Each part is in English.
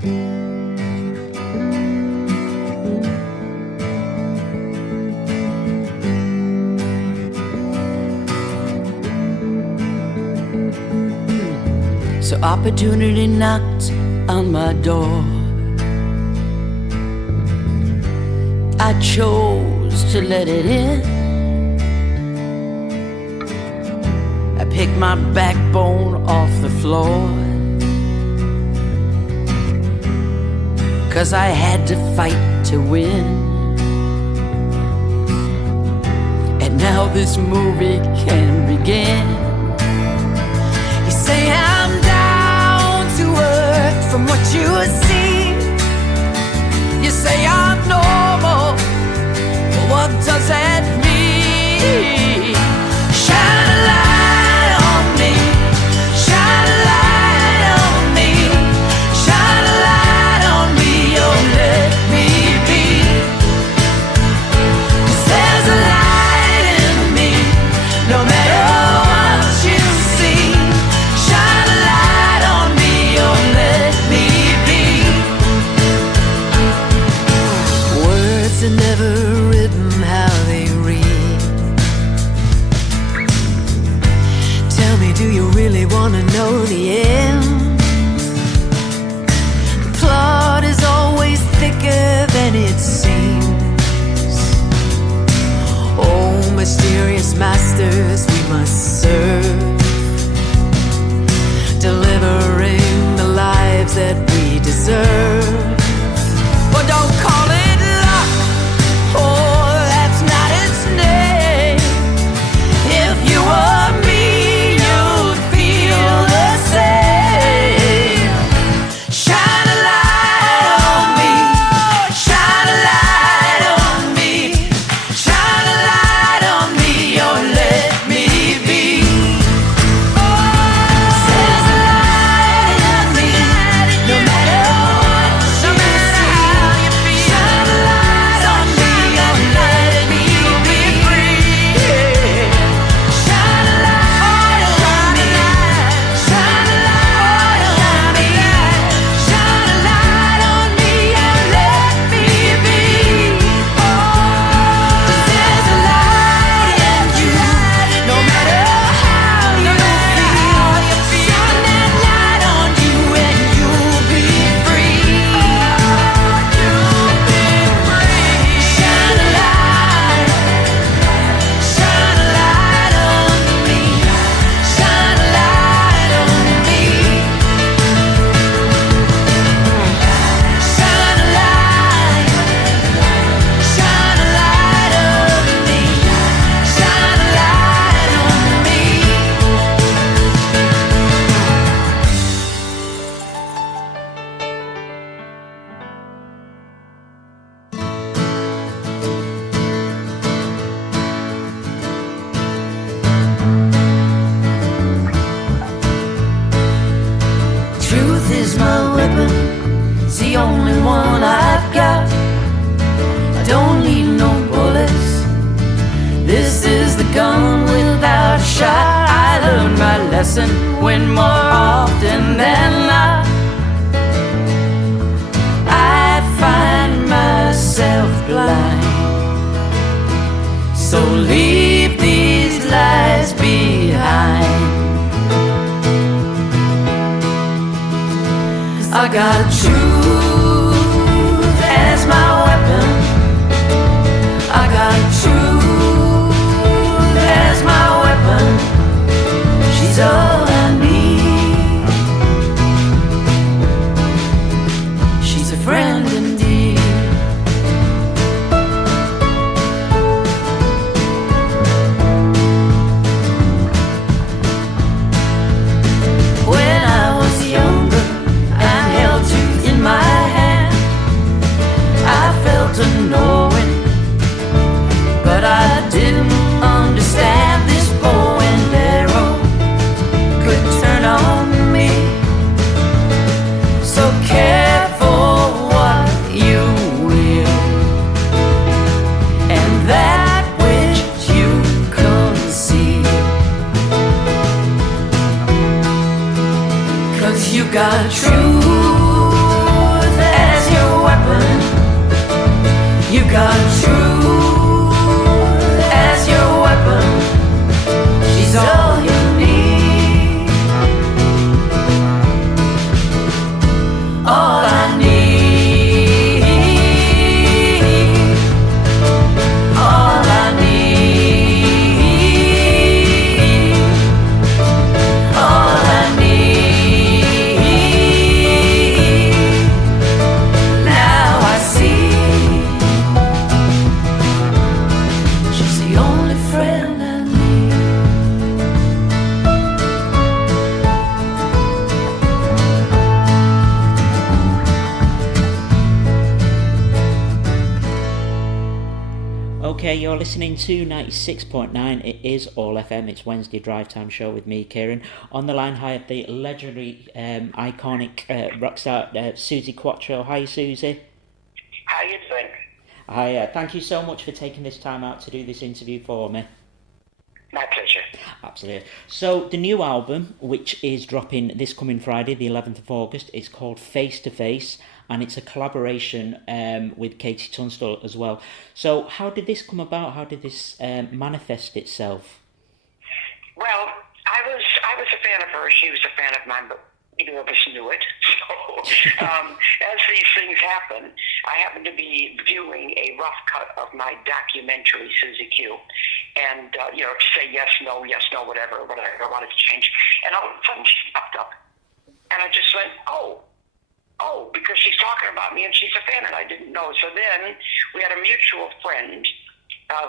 So opportunity knocked on my door. I chose to let it in. I picked my backbone off the floor, 'cause I had to fight to win. And now this movie can begin. You say I'm down to earth from what you see. You say I'm normal, but what does that mean? Shine a light on me, shine a light on me, shine a light on me, oh let me be. 'Cause there's a light in me, no matter what you see. Shine a light on me, oh let me be. Words are never written how they read. Tell me, do you really want to know the end? The plot is always thicker than it seems. Oh, mysterious masters we must serve, delivering the lives that we deserve. But don't call it luck, oh, that's not its name. If you were me, you'd feel the same. Shine a light on me, shine a light on me, shine a light on me, oh let me be. There's a light in me, no matter what you see. Shine a light on me, oh let me be free. Shine a light on me, shine a light on me, shine a light on me, oh let me be. 'Cause there's a light in you, no matter how you feel. Shine that light on you and you'll be free. You'll be free. Shine a light on me, shine a light on me. Shine a light on me, shine a light on me. Truth is my weapon, it's the only one I've got. I don't need no bullets, this is the gun without a shot. I learned my lesson when more often than not I find myself blind. So leave these lies behind. I got truth as my weapon, I got truth as my weapon. She's all I need, she's a friend indeed. When I was younger, I held truth in my hand. weapon. You got truth as your weapon. She's all you need. All I need. All I need. All I need. Now I see. She's the only friend I need. Okay, you're listening to 96.9. It is All FM. It's Wednesday Drive Time Show with me, Kieran. On the line, I have the legendary, iconic rock star, Suzi Quatro. Hi, Suzi. How you doing? Hi, thank you so much for taking this time out to do this interview for me. My pleasure. Absolutely. So, the new album, which is dropping this coming Friday, the 11th of August, is called Face to Face, and it's a collaboration with Katie Tunstall as well. So, how did this come about? How did this manifest itself? Well, I was a fan of hers. She was a fan of mine, but neither of us knew it. So, as these things happen, I happened to be viewing a rough cut of my documentary, Suzi Q, and to say yes, no, whatever I wanted to change, and all of a sudden she popped up, and I just went, oh, because she's talking about me and she's a fan, and I didn't know. So then we had a mutual friend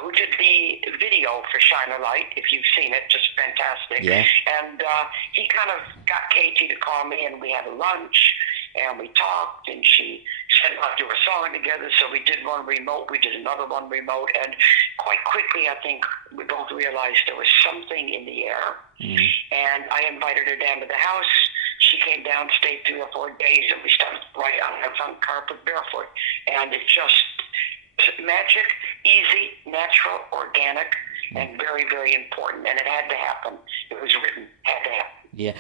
who did the video for Shine a Light, if you've seen it, just fantastic. Yeah. And he kind of got Katie to call me, and we had a lunch, and we talked, and she said, let's do a song together. So we did one remote, we did another one remote, and quite quickly, I think we both realized there was something in the air. Mm. And I invited her down to the house. She came down, stayed 3 or 4 days, and we started right on the front carpet barefoot. And it just magic, easy, natural, organic, and very, very important. And it had to happen. It was written, had to happen. Yeah.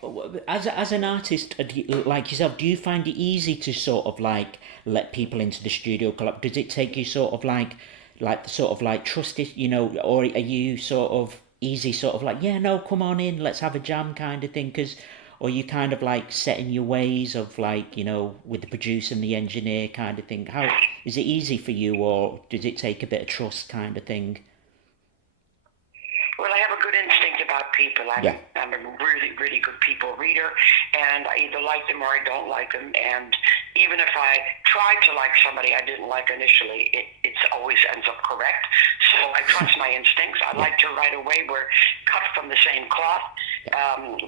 What as an artist, like yourself, do you find it easy to sort of like let people into the studio? Does it take you sort of like trust it, or are you sort of easy, sort of like, yeah, no, come on in, let's have a jam kind of thing? Or you kind of like set in your ways of like, with the producer and the engineer kind of thing? How is it easy for you, or does it take a bit of trust kind of thing? Well, I have a good instinct about people. I'm a really, really good people reader, and I either like them or I don't like them. And even if I tried to like somebody I didn't like initially, it always ends up correct. So I trust my instincts. I like to right away. We're cut from the same cloth.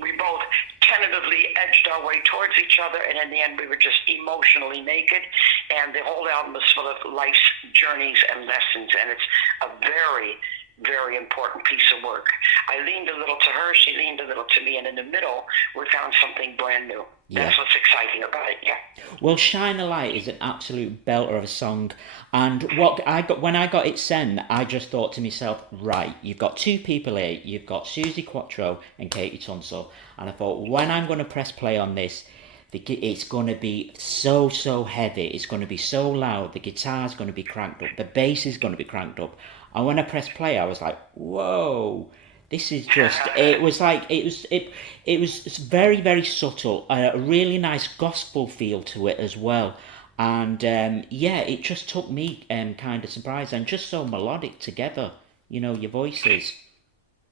We both tentatively edged our way towards each other, and in the end, we were just emotionally naked. And the whole album is full of life's journeys and lessons, and it's a very, very important piece of work. I leaned a little to her, she leaned a little to me, and in the middle, we found something brand new. Yeah. That's what's exciting about it, yeah. Well, Shine a Light is an absolute belter of a song, and when I got it sent, I just thought to myself, right, you've got two people here, you've got Suzi Quatro and Katie Tunstall, and I thought, when I'm going to press play on this, it's going to be so heavy, it's going to be so loud, the guitar's going to be cranked up, the bass is going to be cranked up. And when I pressed play, I was like, "Whoa, this is just." It was very, very subtle, a really nice gospel feel to it as well, and it just took me kind of surprised, and just so melodic together. Your voices.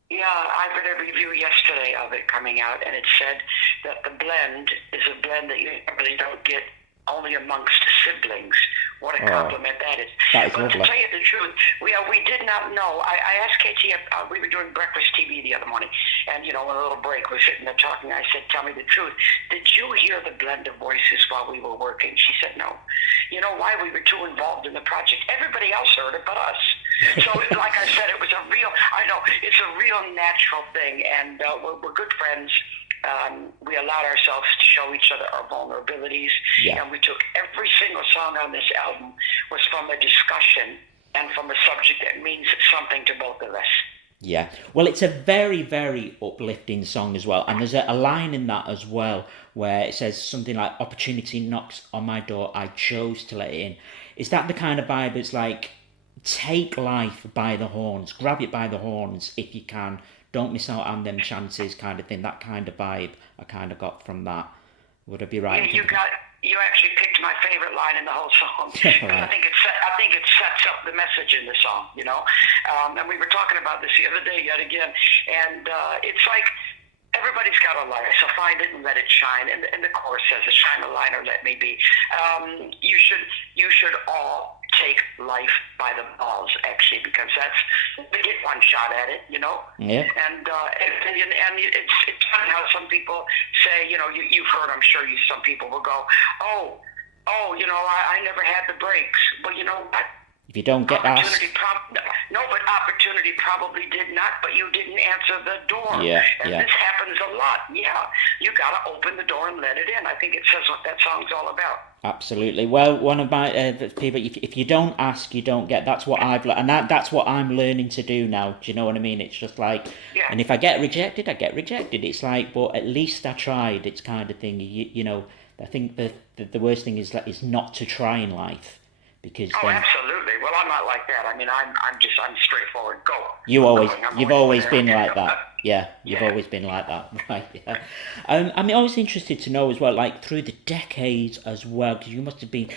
Yeah, I read a review yesterday of it coming out, and it said that the blend is a blend that you really don't get only amongst siblings. What a compliment that is. That is but lovely. To tell you the truth, we did not know. I asked Katie, we were doing breakfast TV the other morning, and on a little break, we're sitting there talking. I said, tell me the truth. Did you hear the blend of voices while we were working? She said, no. You know why? We were too involved in the project. Everybody else heard it but us. So, like I said, it's a real natural thing, and we're good friends. We allowed ourselves to show each other our vulnerabilities, and we took every single song on this album was from a discussion and from a subject that means something to both of us. Yeah, well, it's a very, very uplifting song as well, and there's a line in that as well where it says something like "Opportunity knocks on my door, I chose to let it in." Is that the kind of vibe? It's like take life by the horns, grab it by the horns if you can. Don't miss out on them chances, kind of thing. That kind of vibe I kind of got from that. Would I be right? You actually picked my favorite line in the whole song. Right. I think it sets up the message in the song, you know. And we were talking about this the other day yet again, and it's like everybody's got a light, so find it and let it shine. And the chorus says, "Shine a light or let me be." You should all take life by the balls, actually, because they get one shot at it, you know. Yeah. And it's funny how some people say, you know, you've heard, I'm sure some people will go, oh, you know, I never had the breaks. Well, you know what? If you don't get asked. But opportunity probably did not, but you didn't answer the door. Yeah, and this happens a lot. Yeah, you got to open the door and let it in. I think it says what that song's all about. Absolutely. Well, one of my people, if you don't ask, you don't get. That's what I've learned, and that's what I'm learning to do now. Do you know what I mean? It's just like, and if I get rejected, I get rejected. It's like, but at least I tried. It's kind of thing. You know, I think the worst thing is not to try in life. Because absolutely. Well, I'm not like that. I mean, I'm straightforward. Go. You've always been like that. Yeah, you've always been like that. Right. Yeah. I'm always interested to know as well, like through the decades as well, because you must have been,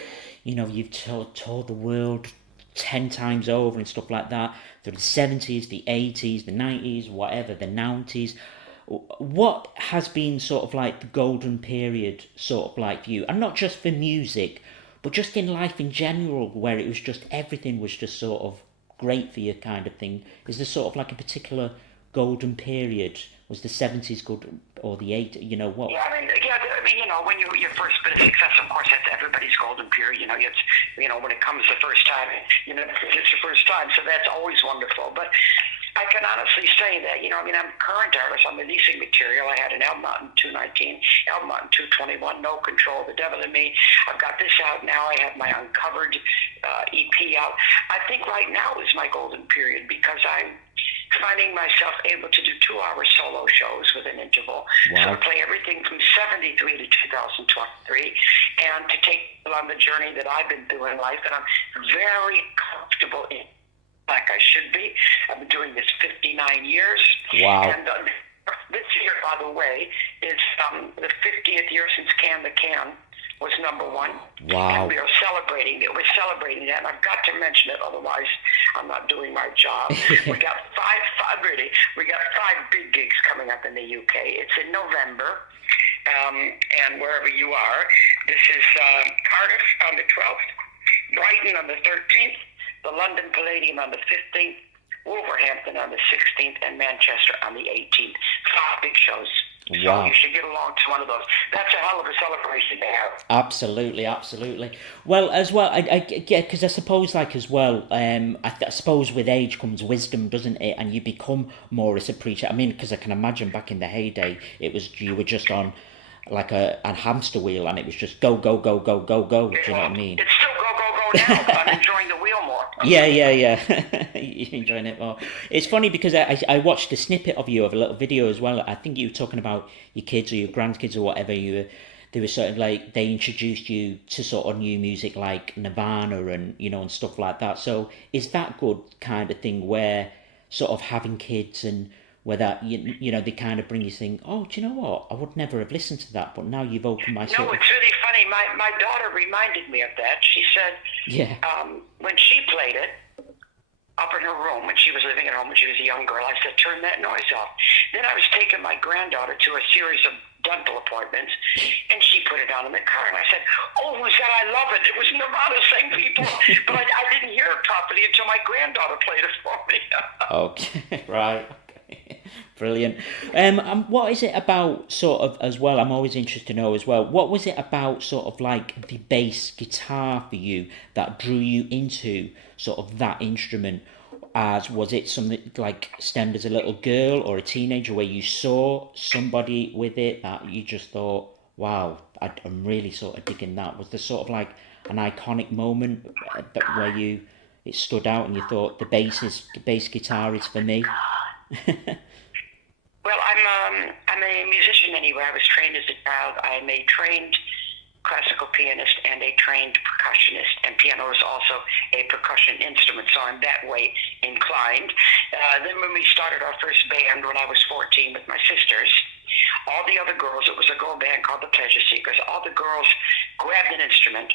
you know, you've toured the world 10 times over and stuff like that. Through the 70s, the 80s, the 90s, whatever, the 90s. What has been sort of like the golden period, sort of like for you, and not just for music, but just in life in general, where it was just, everything was just sort of great for you kind of thing? Is there sort of like a particular golden period? Was the 70s good, or the 80s, you know, what? Yeah, I mean, you know, when your first bit of success, of course, that's everybody's golden period. You know, when it comes the first time, you know, it's your first time, so that's always wonderful. But I can honestly say that, you know, I mean, I'm a current artist. I'm releasing material. I had an album out in 2019, album out in 2021, No Control, The Devil in Me. I've got this out now. I have my Uncovered EP out. I think right now is my golden period because I'm finding myself able to do 2-hour solo shows with an interval. Wow. So I play everything from 73 to 2023 and to take people on the journey that I've been through in life, and I'm very comfortable in, like I should be. I've been doing this 59 years. Wow. And this year, by the way, is the 50th year since Can the Can was number one. Wow. And we are celebrating it. We're celebrating that, and I've got to mention it, otherwise I'm not doing my job. We got five big gigs coming up in the UK. It's in November, and wherever you are. This is Cardiff on the 12th, Brighton on the 13th, the London Palladium on the 15th, Wolverhampton on the 16th, and Manchester on the 18th. 5 big shows. Wow. So you should get along to one of those. That's a hell of a celebration to have. Absolutely. Well, as well, I get, because I suppose, like, as well, I suppose with age comes wisdom, doesn't it? And you become more as a preacher. I mean, because I can imagine back in the heyday, you were just on like a hamster wheel, and it was just go. Do you know what I mean? It's still go now, but I'm enjoying the wheel more. Yeah. You're enjoying it more. It's funny because I watched a snippet of you, of a little video as well. I think you were talking about your kids or your grandkids or whatever. They were sort of like, they introduced you to sort of new music like Nirvana and, you know, and stuff like that. So is that good kind of thing where sort of having kids and where that, you know, they kind of bring you think, oh, do you know what? I would never have listened to that, but now you've opened my sort of... it's really funny. My daughter reminded me of that. She said, when she played it up in her room, when she was living at home, when she was a young girl, I said, turn that noise off. Then I was taking my granddaughter to a series of dental appointments, and she put it on in the car, and I said, oh, who's that? I love it. It was Nirvana, same people. But I didn't hear it properly until my granddaughter played it for me. Okay, right. Brilliant. What is it about sort of as well? I'm always interested to know as well. What was it about sort of like the bass guitar for you that drew you into sort of that instrument? As was it something like stemmed as a little girl or a teenager where you saw somebody with it that you just thought, wow, I'm really sort of digging that? Was there sort of like an iconic moment that where it stood out and you thought the bass guitar is for me? Well, I'm a musician anyway. I was trained as a child. I'm a trained classical pianist and a trained percussionist, and piano is also a percussion instrument, so I'm that way inclined. Then when we started our first band when I was 14 with my sisters, all the other girls, it was a girl band called the Pleasure Seekers, all the girls grabbed an instrument.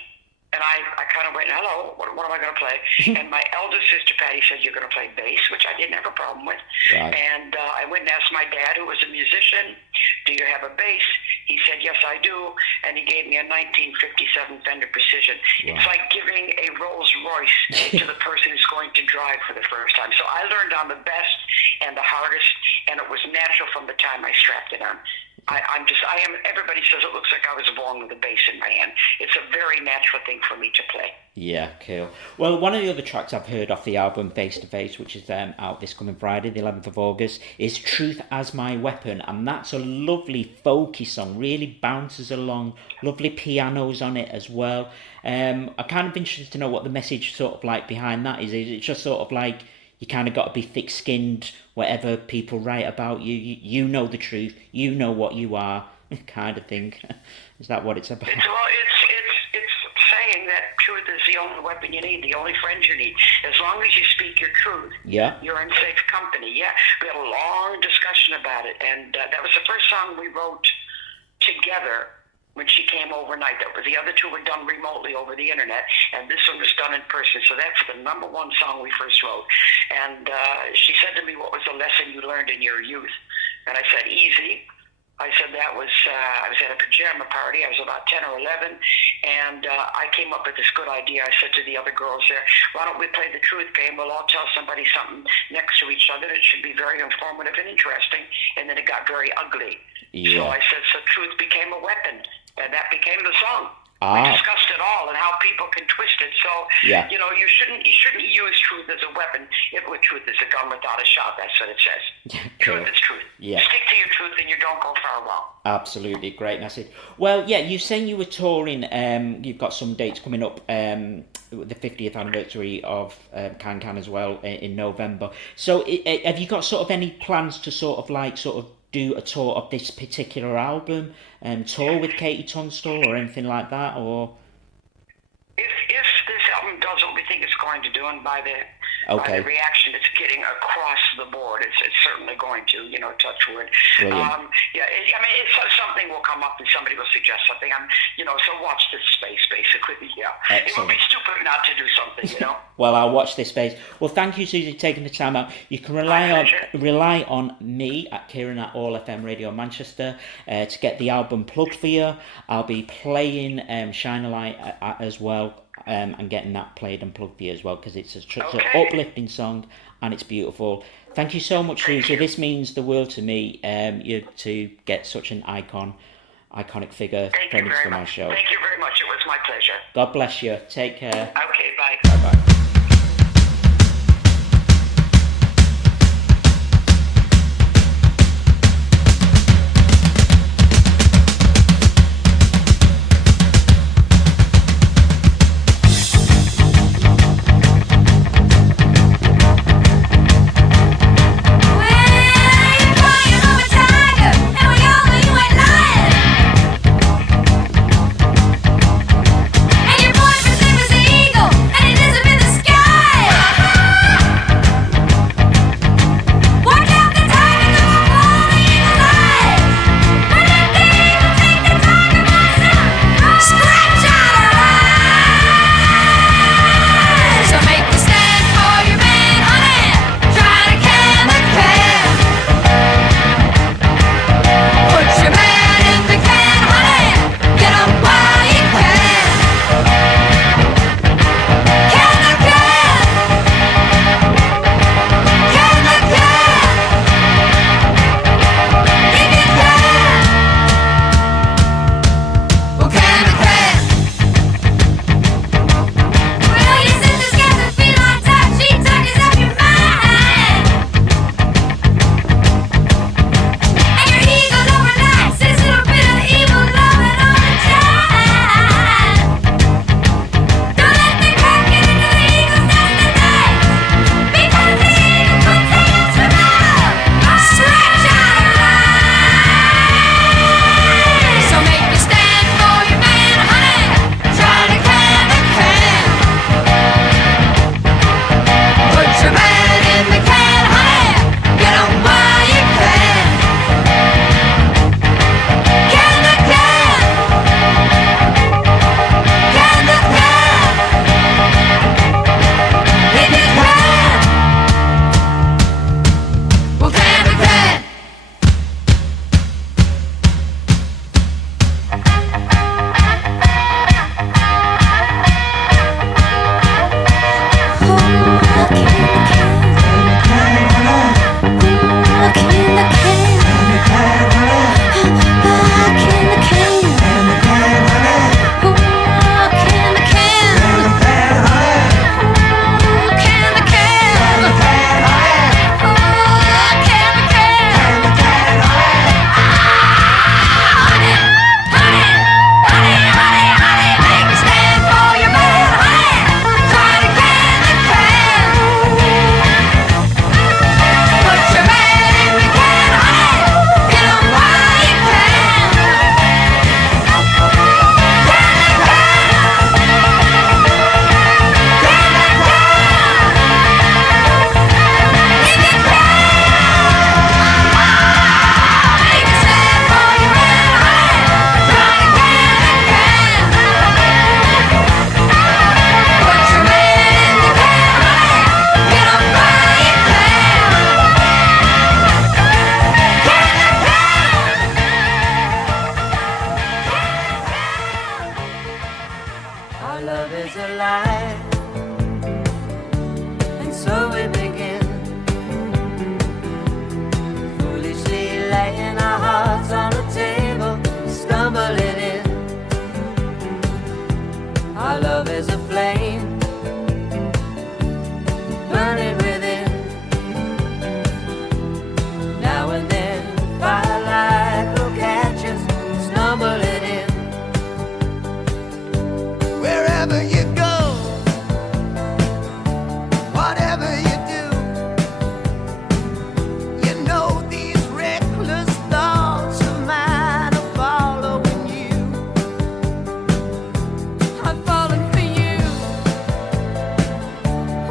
And I kind of went, hello, what am I going to play? And my elder sister, Patty, said, you're going to play bass, which I didn't have a problem with. Right. And I went and asked my dad, who was a musician, do you have a bass? He said, yes, I do. And he gave me a 1957 Fender Precision. Wow. It's like giving a Rolls Royce to the person who's going to drive for the first time. So I learned on the best and the hardest, and it was natural from the time I strapped it on. Everybody says it looks like I was born with a bass in my hand. It's a very natural thing for me to play. Yeah, cool. Well, one of the other tracks I've heard off the album Face to Face, which is out this coming Friday, the 11th of August, is Truth as My Weapon. And that's a lovely folky song, really bounces along, lovely pianos on it as well. I'm kind of interested to know what the message sort of like behind that is. Is it just sort of like, you kind of got to be thick-skinned, whatever people write about you, you know the truth, you know what you are, kind of thing. Is that what it's about? It's saying that truth is the only weapon you need, the only friend you need. As long as you speak your truth, you're in safe company. Yeah, we had a long discussion about it, and that was the first song we wrote together when she came overnight. The other two were done remotely over the internet, and this one was done in person. So that's the number one song we first wrote. And she said to me, what was the lesson you learned in your youth? And I said, easy. I said that was, I was at a pajama party. I was about 10 or 11, and I came up with this good idea. I said to the other girls there, why don't we play the truth game? We'll all tell somebody something next to each other. It should be very informative and interesting. And then it got very ugly. Yeah. So I said, so truth became a weapon, and that became the song. We discussed it all and how people can twist it. So, you know, you shouldn't use truth as a weapon. Truth is a gun without a shot. That's what it says. Truth is truth. Yeah. Stick to your truth and you don't go far wrong. Absolutely. Great message. Well, yeah, you're saying you were touring. You've got some dates coming up. The 50th anniversary of Can Can as well in November. So have you got sort of any plans to sort of do a tour of this particular album, tour with Katie Tunstall or anything like that, or? If this album does what we think it's going to do, and by the reaction it's getting across the board, it's certainly going to, you know, touch wood. Something will come up and somebody will suggest something. So watch this space, basically. Yeah. Excellent. It would be stupid not to do something, you know. Well, I'll watch this space. Well, thank you, Suzi, for taking the time out. You can rely on me at Kieran at All FM Radio Manchester to get the album plugged for you. I'll be playing Shine a Light as well, and getting that played and plugged for you as well, because it's such an uplifting song and it's beautiful. Thank you so much, Suzi. This means the world to me. You to get such an iconic figure for my show. Thank you very much. It was my pleasure. God bless you. Take care. Okay, bye. Bye-bye. And your boyfriend's name is Eagle. Our love is alive, and so we begin, foolishly laying our hearts on the table, stumbling in. Our love is a flame, burning within. Now and then, firelight will catch us, stumbling in. Wherever you go, whatever you do, you know these reckless thoughts of mine are following you. I'm falling for you,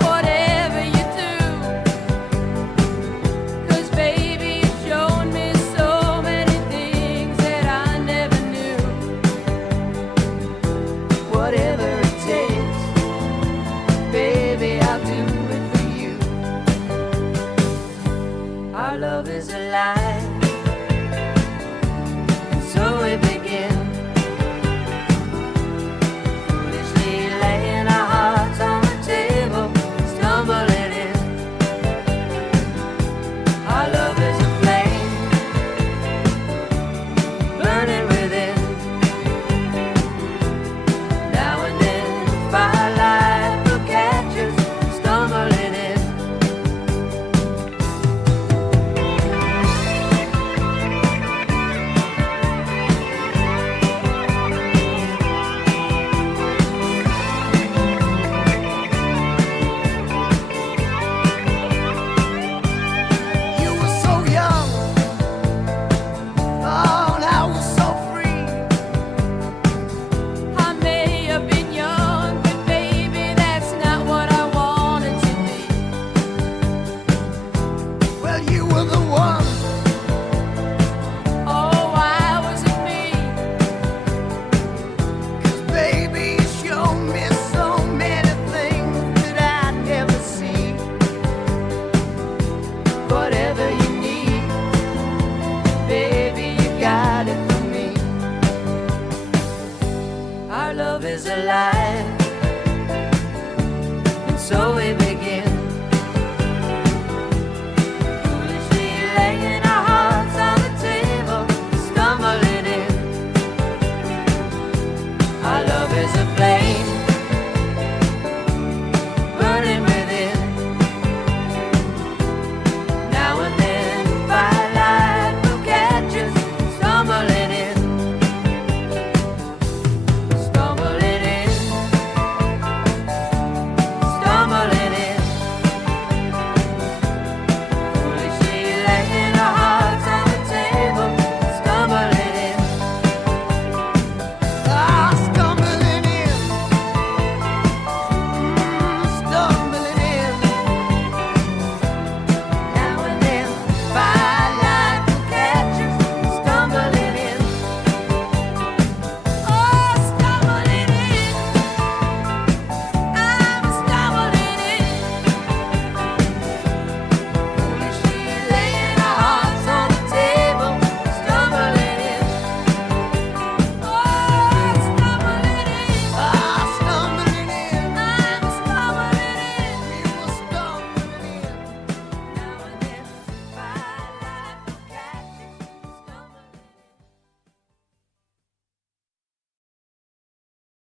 whatever you do. 'Cause baby, you've shown me so many things that I never knew. Whatever it takes, baby, I'll do it for you. Our love is alive, and so we begin, foolishly laying our hearts on the table, stumbling in. Our love is a flame, burning within. Now and then, firelight will catch us, stumbling in. You were so young, oh, and I was so free. I may have been young, but baby, that's not what I wanted to be. Well, you were the one. Oh, why was it me? 'Cause baby, you showed me so many things that I'd never see. Whatever you need, baby, you got it for me. Our love is alive, and so we begin, foolishly laying our hearts on the table, stumbling in. Our love is a flame,